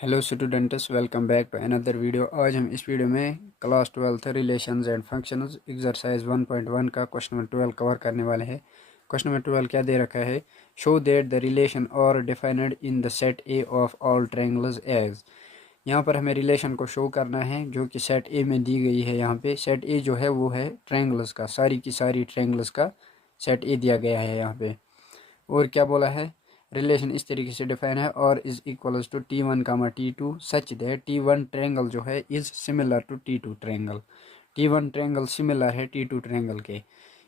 Hello students, welcome back to another video. आज हम इस वीडियो में class 12 relations and functions exercise 1.1 का क्वेश्चन नंबर 12 कवर करने वाले हैं। क्वेश्चन नंबर 12 क्या दे रखा है? Show that the relation R defined in the set A of all triangles as. यहाँ पर हमें रिलेशन को शो करना है जो कि सेट ए में दी गई है। यहाँ पे सेट ए जो है वो है ट्रायंगल्स का, सारी की सारी ट्रायंगल्स का सेट ए दिया गया है यहाँ पे। और क्या बोला है? रिलेशन इस तरीके से डिफाइन है, R is equals to T1 comma T2 such that T1 triangle जो है is similar to T2 triangle. T1 triangle similar है T2 ट्रायंगल के।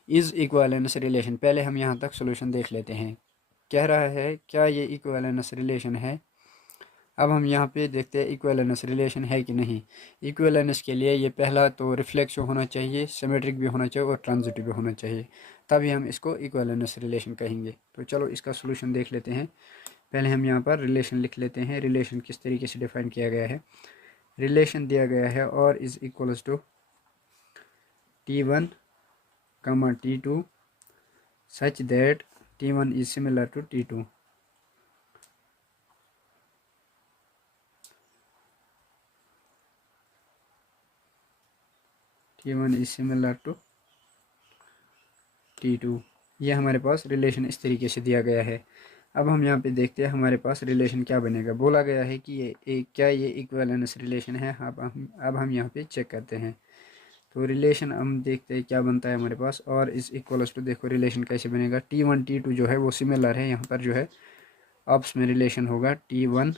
इज इक्विवेलेंस रिलेशन, पहले हम यहाँ तक सोल्यूशन देख लेते हैं। कह रहा है क्या ये इक्विवेलेंस रिलेशन है। अब हम यहाँ पे देखते हैं इक्विवेलेंस रिलेशन है कि नहीं। इक्विवेलेंस के लिए ये पहला तो रिफ्लेक्सिव होना चाहिए, सिमेट्रिक भी होना चाहिए और ट्रांजिटिव भी होना चाहिए, तभी हम इसको इक्विवेलेंस रिलेशन कहेंगे। तो चलो इसका सोल्यूशन देख लेते हैं। पहले हम यहाँ पर रिलेशन लिख लेते हैं। रिलेशन किस तरीके से डिफाइन किया गया है? रिलेशन दिया गया है R is equals to T1 comma T2 such that T1 is similar to T2। T1 is similar to T2। ये हमारे पास रिलेशन इस तरीके से दिया गया है। अब हम यहाँ पे देखते हैं हमारे पास रिलेशन क्या बनेगा। बोला गया है कि क्या ये इक्विवेलेंस रिलेशन है। अब हम यहाँ पे चेक करते हैं। तो रिलेशन हम देखते हैं क्या बनता है हमारे पास। और इस इक्वल्स टू, देखो रिलेशन कैसे बनेगा। T1 T2 जो है वो सिमिलर है, यहाँ पर जो है आपस में रिलेशन होगा T1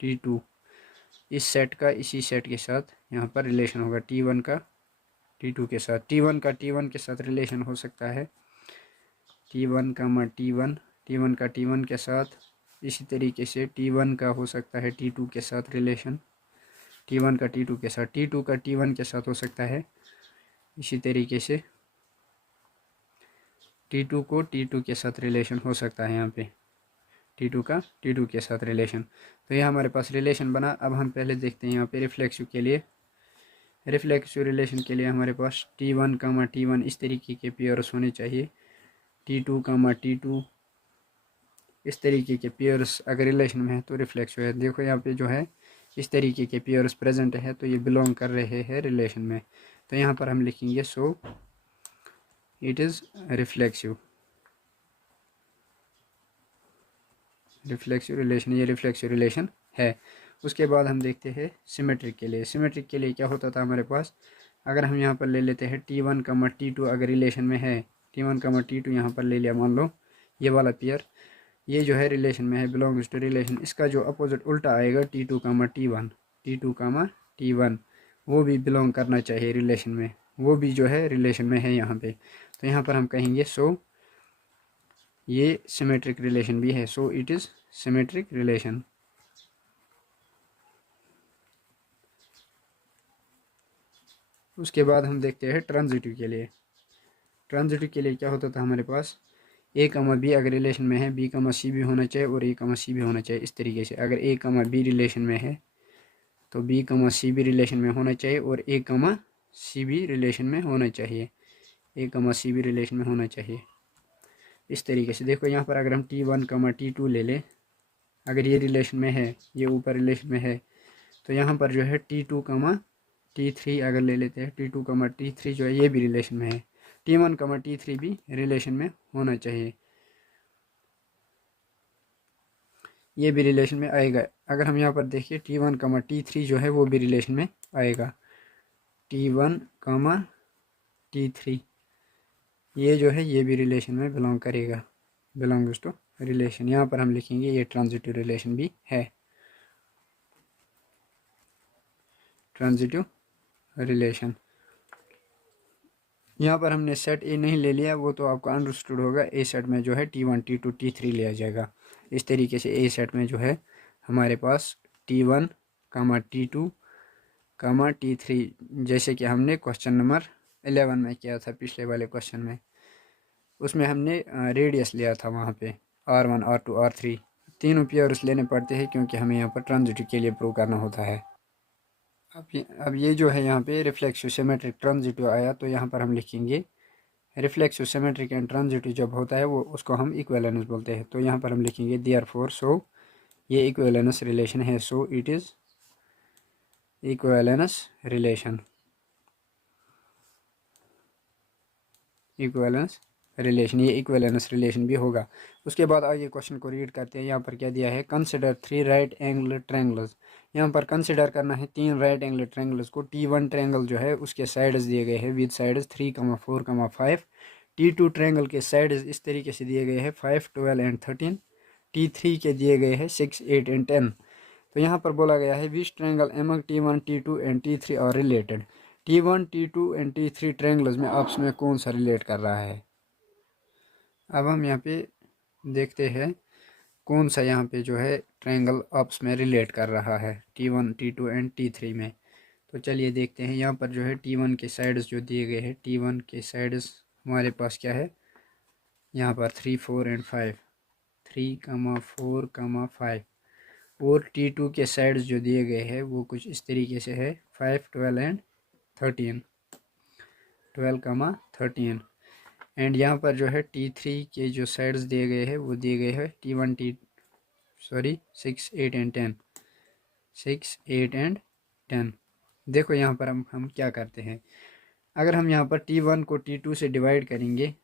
T2। इस सेट का इसी सेट के साथ यहाँ पर रिलेशन होगा T1 का T2 के साथ। T1 का T1 के साथ रिलेशन हो सकता है T1 कामा T1, T1 का T1 के साथ। इसी तरीके से T1 का हो सकता है T2 के साथ रिलेशन, T1 का T2 के साथ। T2 का T1 के साथ हो सकता है इसी तरीके से T2 को T2 के साथ रिलेशन हो सकता है। यहाँ पे T2 का T2 के साथ रिलेशन। तो ये हमारे पास रिलेशन बना। अब हम पहले देखते हैं यहाँ पे रिफ्लेक्सिव के लिए। रिफ्लेक्सिव रिलेशन के लिए हमारे पास T1 कामा T1 इस तरीके के पेयर्स होने चाहिए। T2 कामा T2 इस तरीके के पेयर्स अगर रिलेशन में है तो रिफ्लेक्सिव है। देखो यहाँ पे जो है इस तरीके के पेयर्स प्रेजेंट है तो ये बिलोंग कर रहे हैं रिलेशन में। तो यहाँ पर हम लिखेंगे so it is reflexive. Reflexive relation, ये रिफ्लेक्सिव रिलेशन है। उसके बाद हम देखते हैं सिमेट्रिक के लिए। सिमेट्रिक के लिए क्या होता था हमारे पास? अगर हम यहाँ पर ले लेते हैं T1 कामा T2 अगर रिलेशन में है, T1 कामा T2 यहाँ पर ले लिया, मान लो ये वाला पेयर ये जो है रिलेशन में है, बिलोंग्स टू रिलेशन। इसका जो अपोजिट उल्टा आएगा T2 कामा T1, T2 कामा T1 वो भी बिलोंग करना चाहिए रिलेशन में, वो भी जो है रिलेशन में है यहाँ पे। तो यहाँ पर हम कहेंगे सो ये सिमेट्रिक रिलेशन भी है, so it is symmetric relation. उसके बाद हम देखते हैं ट्रांजिटिव के लिए। ट्रांजिटिव के लिए क्या होता था हमारे पास? ए कमा बी अगर रिलेशन में है, बी कमा सी भी होना चाहिए और ए कमा सी भी होना चाहिए। इस तरीके से अगर ए कमा बी रिलेशन में है तो बी कमा सी भी रिलेशन में होना चाहिए और ए कमा सी भी रिलेशन में होना चाहिए। ए कमा सी भी रिलेशन में होना चाहिए इस तरीके से। देखो यहाँ पर अगर हम T1 कमा T2 ले लें, अगर ये रिलेशन में है, ये ऊपर रिलेशन में है, तो यहाँ पर जो है T2 कमा T3 अगर ले लेते हैं, T2 कमा T3 जो है ये भी रिलेशन में है। T1 कमा T3 भी रिलेशन में होना चाहिए, ये भी रिलेशन में आएगा। अगर हम यहाँ पर देखिए T1 कमा T3 जो है वो भी रिलेशन में आएगा। T1 कमा T3 ये जो है ये भी रिलेशन में बिलोंग करेगा, बिलोंग्स टू रिलेशन। यहाँ पर हम लिखेंगे ये ट्रांजिटिव रिलेशन भी है, ट्रांजिटिव रिलेशन। यहाँ पर हमने सेट ए नहीं ले लिया, वो तो आपको अंडरस्टूड होगा। ए सेट में जो है T1 T2 T3 लिया जाएगा। इस तरीके से ए सेट में जो है हमारे पास T1 कामा T2 कामा T3, जैसे कि हमने क्वेश्चन नंबर 11 में किया था, पिछले वाले क्वेश्चन में, उसमें हमने रेडियस लिया था। वहाँ पे R1 R2 R3 तीनों पेयर्स लेने पड़ते हैं क्योंकि हमें यहाँ पर ट्रांजिटिव के लिए प्रूव करना होता है। अब ये जो है यहाँ पे रिफ्लेक्सिव सिमेट्रिक ट्रांजिटिव आया, तो यहाँ पर हम लिखेंगे रिफ्लेक्सिव सिमेट्रिक एंड ट्रांजिटिव जब होता है वो उसको हम इक्विवेलेंस बोलते हैं। तो यहाँ पर हम लिखेंगे देयरफॉर सो ये इक्विवेलेंस रिलेशन है, so it is equivalence relation, equivalence relation, ये इक्विवेलेंस रिलेशन भी होगा। उसके बाद आगे क्वेश्चन को रीड करते हैं। यहाँ पर क्या दिया है, कंसिडर 3 राइट एंगल ट्रायंगल्स। यहाँ पर कंसिडर करना है 3 राइट एंगल ट्रायंगल्स को। T1 ट्रायंगल जो है उसके साइड्स दिए गए हैं विद साइड्स 3, 4, 5। T2 ट्रायंगल के साइड्स इस तरीके से दिए गए हैं 5, 12 एंड 13। T3 के दिए गए हैं 6, 8 एंड 10। तो यहाँ पर बोला गया है which triangle among T1, T2 and T3 are related. T1, T2 and T3 triangles में आपस में कौन सा रिलेट कर रहा है। अब हम यहाँ पे देखते हैं कौन सा यहाँ पे जो है ट्रायंगल आपस में रिलेट कर रहा है T1, T2 एंड T3 में। तो चलिए देखते हैं। यहाँ पर जो है T1 के साइड्स जो दिए गए हैं, T1 के साइड्स हमारे पास क्या है, यहाँ पर 3, 4 एंड 5, 3, 4, 5। और T2 के साइड्स जो दिए गए हैं वो कुछ इस तरीके से है 5, 12 एंड 13, 12, 13। एंड यहाँ पर जो है T3 के जो साइड्स दिए गए हैं वो दिए गए हैं T1, 6, 8 एंड 10, 6, 8 एंड 10। देखो यहाँ पर हम क्या करते हैं, अगर हम यहाँ पर T1 को T2 से डिवाइड करेंगे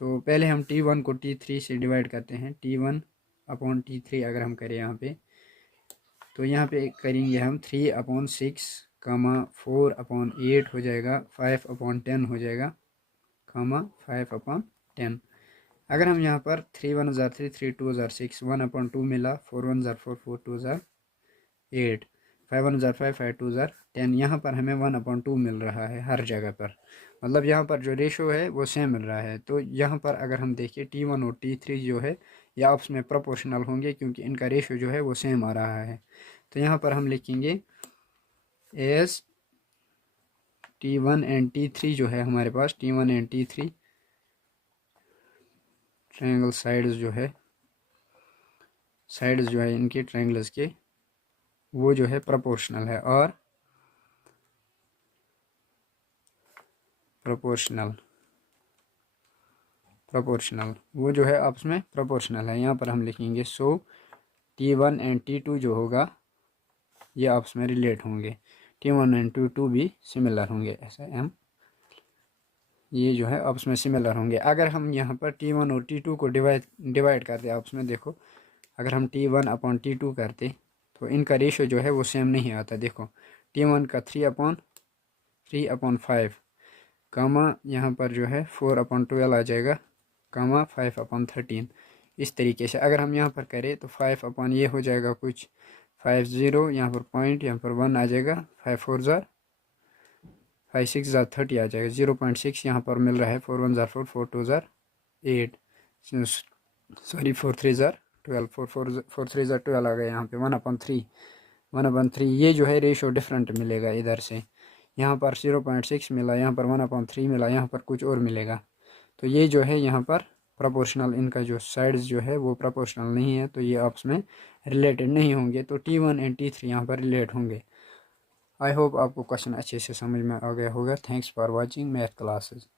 तो पहले हम T1 को T3 से डिवाइड करते हैं। T1 अपॉन T3 अगर हम करें यहाँ पे, तो यहाँ पे करेंगे हम 3/6, 4/8 हो जाएगा, 5/10 हो जाएगा, 5/10। अगर हम यहाँ पर 3 1 ज़ार 3, 3 2 ज़ार 6, 1/2 मिला, 4 1 ज़ार 4, 4 2 ज़ार 8, 5 1 ज़ार 5, 5 2 ज़ार 10। यहाँ पर हमें 1/2 मिल रहा है हर जगह पर, मतलब यहाँ पर जो रेशो है वो सेम मिल रहा है। तो यहाँ पर अगर हम देखें T1 और T3 जो है ये आपस में प्रोपोर्शनल होंगे क्योंकि इनका रेशो जो है वो सेम आ रहा है। तो यहाँ पर हम लिखेंगे एस T1 एंड T3 जो है हमारे पास, T1 and T3 triangle sides जो है, साइड्स जो है इनके ट्रायंगल्स के वो जो है प्रोपोर्शनल है और प्रोपोर्शनल वो जो है आपस में प्रोपोर्शनल है। यहाँ पर हम लिखेंगे सो T1 एंड T2 जो होगा ये आपस में रिलेट होंगे, T1 एंड T2 भी सिमिलर होंगे, ऐसा हम ये जो है आपस में सिमिलर होंगे। अगर हम यहाँ पर T1 और T2 को डिवाइड करते आपस में, देखो अगर हम T1 अपॉन T2 करते तो इनका रेशो जो है वो सेम नहीं आता। देखो T1 का 3/5, यहाँ पर जो है 4/12 आ जाएगा, 5/13। इस तरीके से अगर हम यहाँ पर करें तो 5 ये हो जाएगा कुछ 5 0, यहाँ पर पॉइंट, यहाँ पर 1 आ जाएगा, 5 4 ज़ार 5 6 ज़ार 30 आ जाएगा, 0.6 यहाँ पर मिल रहा है, 4 1 ज़ार 4, 4 2 ज़ार 8, सॉरी 4 3 ज़ार 12, 4 3 ज़ार 12 आ गया। यहाँ पे 1/3 ये जो है रेशो डिफरेंट मिलेगा इधर से, यहाँ पर 0.6 मिला, यहाँ पर 1/3 मिला, यहाँ पर कुछ और मिलेगा। तो ये जो है यहाँ पर प्रोपोर्शनल, इनका जो साइड्स जो है वो प्रोपोर्शनल नहीं है, तो ये आपस में रिलेटेड नहीं होंगे। तो T1 एंड T3 यहाँ पर रिलेट होंगे। आई होप आपको क्वेश्चन अच्छे से समझ में आ गया होगा। Thanks for watching math classes.